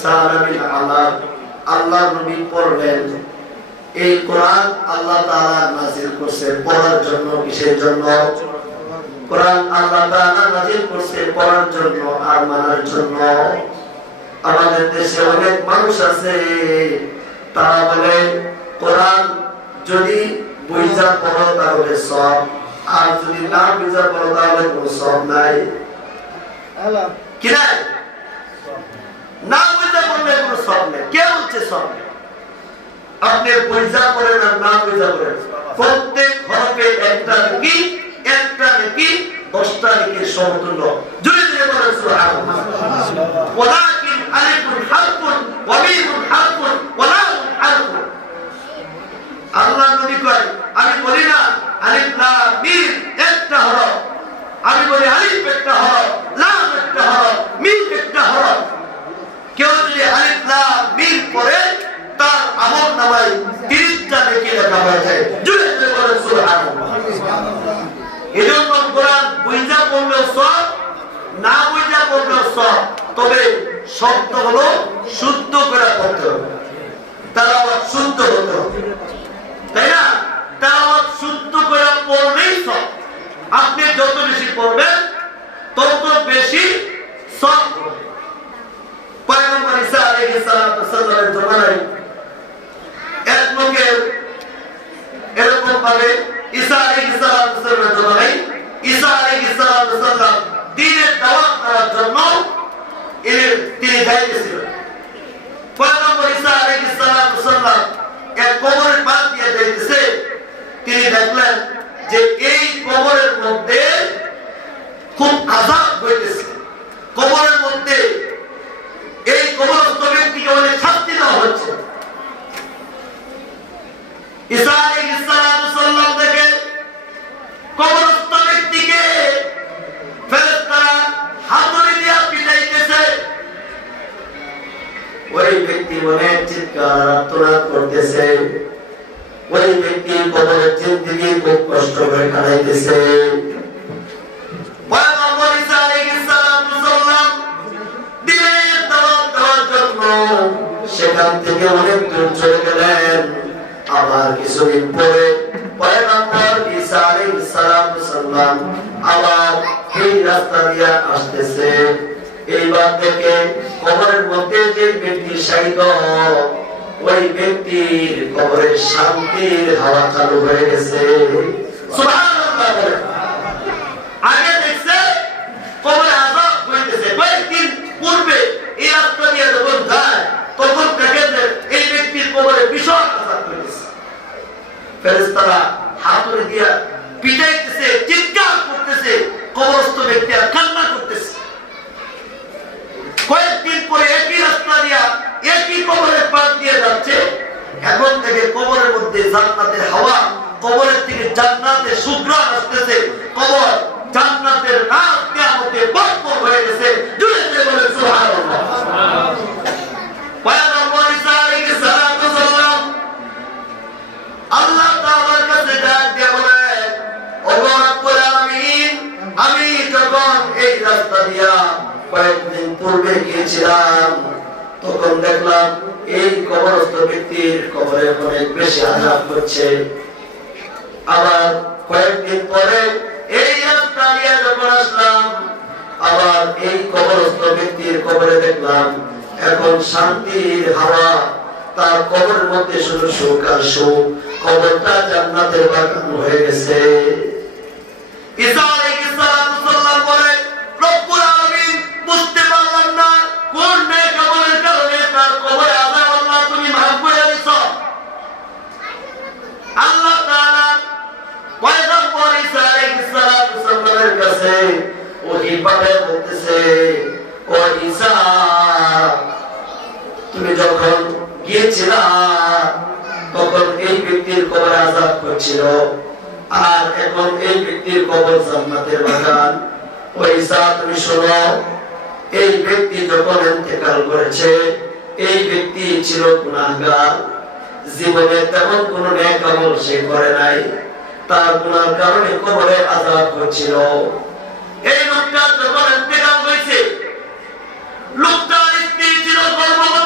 ইনসানা মিন আলাক। আল্লাহ নবী পড়লেন এই কোরআন আল্লাহ তাআলা নাযিল করছে পড়ার জন্য। কিসের জন্য? কোরআন আল্লাহ তাআলা নাযিল করছে পড়ার জন্য আর মানার জন্য। আমাদের দেশে অনেক মানুষ আছে তারা বলে কোরআন যদি বুঝা পড়ো তাহলে সব, আর যদি না বুঝা পড়ো তাহলে কোনো সব নাই। কি নাই? না বুঝা পড়লে কোনো সব নেই। কে বলছে সব নেই? আপনি বুঝা পড়েন আর না বুঝা পড়েন, প্রত্যেক হরফে একটা নেকি, একটা নেকি 10টা নেকির সমতুল্য। জুড়ে জুড়ে বলেন সুবহানাল্লাহ। ওয়ালাকিন আলিফুন হারফুন ওয়া মিমুন হারফুন ওয়া লামুন হারফুন। আল্লাহ নবী কয় আমি বলি না আলিফ লাম মিম একটা হরফ, আমি বলি আলিফ একটা হরফ, লাম একটা হরফ, মিম একটা হরফ। কেউ যদি আলিফ লাম মিম পড়ে তার আমলনামায় 30টা নেকি লেখা হয়ে যায়। জুড়ে জুড়ে বলেন সুবহানাল্লাহ। এজন্য কোরআন বুঝা পড়লেও সব, না বুঝা পড়লেও সব, তবে শব্দ হলো শুদ্ধ করে পড়তে হবে, তেলাওয়াত শুদ্ধ হতে হবে, তাই না? তেলাওয়াত শুদ্ধ করে পড়লেই সব। আপনি যত বেশি পড়বেন তত বেশি সব হবে। পয়গম্বর ঈসা আলাইহিস সালামের জমানায় এক লোকের এরকম ভাবে ঈসা আলাইহিস সালামের জমানায় ঈসা আলাইহিস সালাম দ্বীনের দাওয়াত দেওয়ার জন্য তিনি যাইতেছিলেন। পয়গম্বর ঈসা আলাইহিস সালাম এক কবরের পাশ দিয়ে যাইতেছে। তিনি দেখলেন যে এই কবরের মধ্যে খুব আযাব হইতেছে। কবরের মধ্যে এই কবরস্থ ব্যক্তিকে অনেক শাস্তি দেওয়া হচ্ছে। ঈসা আলাইহিস সালাম দেখে কবরস্থ ব্যক্তিকে ফেরেশতারা হাতুড়ি দিয়ে পিটাইতেছে। ওই ব্যক্তি মনে চিৎকার আর্তনাদ করতেছে। ওই ব্যক্তি কবরের জিন্দেগি খুব কষ্ট করে কাটাইতেছে। পয়গম্বর ঈসা আলাইহিস সালাম দ্বীনের দাওয়াত দেওয়ার জন্য সেখান থেকে অনেক দূর চলে গেলেন। আবার কিছুদিন পরে পয়গম্বর ঈসা আলাইহিস সালাম আবার এই রাস্তা দিয়ে আসতেছে। এইবার থেকে কবরের মধ্যে যে ব্যক্তি শায়িত, ওই ব্যক্তির কবরের শান্তির হাওয়া চালু হয়ে গেছে। সুবহানাল্লাহ। আগে দেখছে কবরে আযাব হইতেছে, কয়েকদিন পূর্বে এই রাস্তা দিয়ে যখন যায় তখন দেখে যে এই ব্যক্তির কবরে ভীষণ আযাব হইতেছে। ফেরেশতারা হাতুড়ি দিয়ে পিটাইতেছে, চিৎকার করতেছে, কবরস্থ ব্যক্তি আর কান্না করতেছে। কয়েকদিন পরে একই রাস্তা দিয়া একই কবরের পাশ দিয়ে যাচ্ছে। এখন থেকে কবরের মধ্যে জান্নাতের হাওয়া, কবরের থেকে জান্নাতের সুঘ্রাণ আসতেছে। কবর জান্নাতের নাম কিয়ামতে ভরপুর হয়ে গেছে। জুড়ে জুড়ে বলেন সুবহানাল্লাহ। পয়গম্বর ঈসা আলাইহিস সালাম আল্লাহ তাআলার কাছে ডাক দিয়ে বলেন, ওগো রব্বুল আলামিন, আমি যখন এই রাস্তা দিয়া কয়েকদিন পূর্বে গিয়েছিলাম তখন দেখলাম এই কবরস্থ ব্যক্তির কবরে অনেক বেশি আযাব হচ্ছে। আবার কয়েকদিন পরে এই রাস্তা দিয়ে যখন আসলাম আবার এই কবরস্থ ব্যক্তির কবরে দেখলাম এখন শান্তির হাওয়া, তার কবরের মধ্যে শুধু সুখ আর সুখ, কবরটা জান্নাতের বাগান হয়ে গেছে। ঈসা আলাইহিস সালাম বলে, রব্বুল আলামিন, বুঝতে পারলাম না কোন নেক আমলের কারণে তার কবরে আযাব আল্লাহ তুমি মাফ করে দিছো। আল্লাহ তাআলা পয়গম্বর ঈসা আলাইহিস সালামের কাছে ওহী পাঠিয়ে বলতেছে, ও ঈসা, তুমি যখন গিয়েছিলা তখন এই ব্যক্তির কবরে আযাব হচ্ছিল, আর এখন এই ব্যক্তির কবর জান্নাতের বাগান। ও ঈসা, তুমি শোনো, এই ব্যক্তি যখন ইন্তেকাল করেছে এই ব্যক্তি ছিল গুনাহগার, জীবনে তেমন কোন নেক আমল সে করে নাই, তার গুনার কারণে কবরে আযাব হচ্ছিল। এই লোকটা যখন ইন্তেকাল হয়েছে, লোকটার স্ত্রী ছিল গর্ভবতী।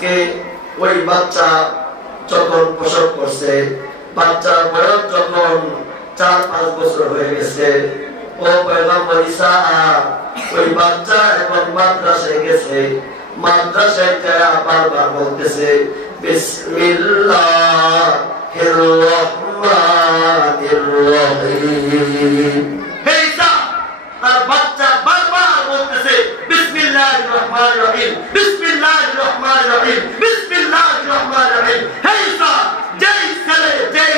আজকে ওই বাচ্চা যখন প্রসব করছে, বাচ্চার বয়স যখন 4-5 বছর হয়ে গেছে, ও পয়গম্বর ঈসা ওই বাচ্চা এখন মাদ্রাসায় গেছে, মাদ্রাসায় যায় বারবার বলতেছে বিসমিল্লাহির রহমানির রহিম। হে ঈসা, তার বাচ্চা বারবার বলতেছে বিসমিল্লাহির রহমানির রহিম, বিসমিল্লাহির রহমানির রহিম, বিসমিল্লাহির রহমানির রহিম। হে ঈসা, যেই ছেলে, যেই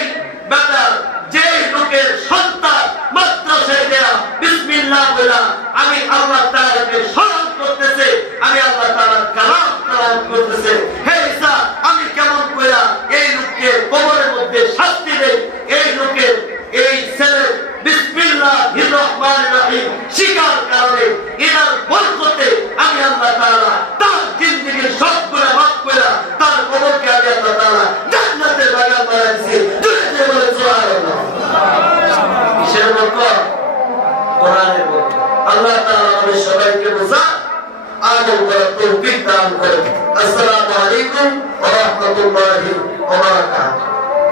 বেটা, যেই লোকের সন্তান মাদ্রাসায় দেয়া বিসমিল্লাহ বলা আমি আল্লাহ তাআলাকে স্মরণ করতেছে, আমি আল্লাহ তাআলার কালাম তেলাওয়াত করতেছে, হে ঈসা আমি কেমন কইরা এই লোককে কবরের মধ্যে শাস্তি দেই? এই লোকের, এই ছেলে বিসমিল্লাহির রহমানির রহিম শিকার কারণে এনার বরকতে আমি আল্লাহ তাআলা তার জিন্দেগীর সব গুনাহ মাফ কইরা তার কবরকে আমি আল্লাহ তাআলা জান্নাতের বাগান বানায় দিয়েছি। জোরে জোরে বলে সুবহানাল্লাহ। কিসের বরকত? কোরআনের বরকত। আল্লাহ তাআলা আমাদের সবাইকে বোঝা আমল করার তৌফিক দান করেন। আসসালামু আলাইকুম ওয়া রাহমাতুল্লাহি ওয়া বারাকাতুহু।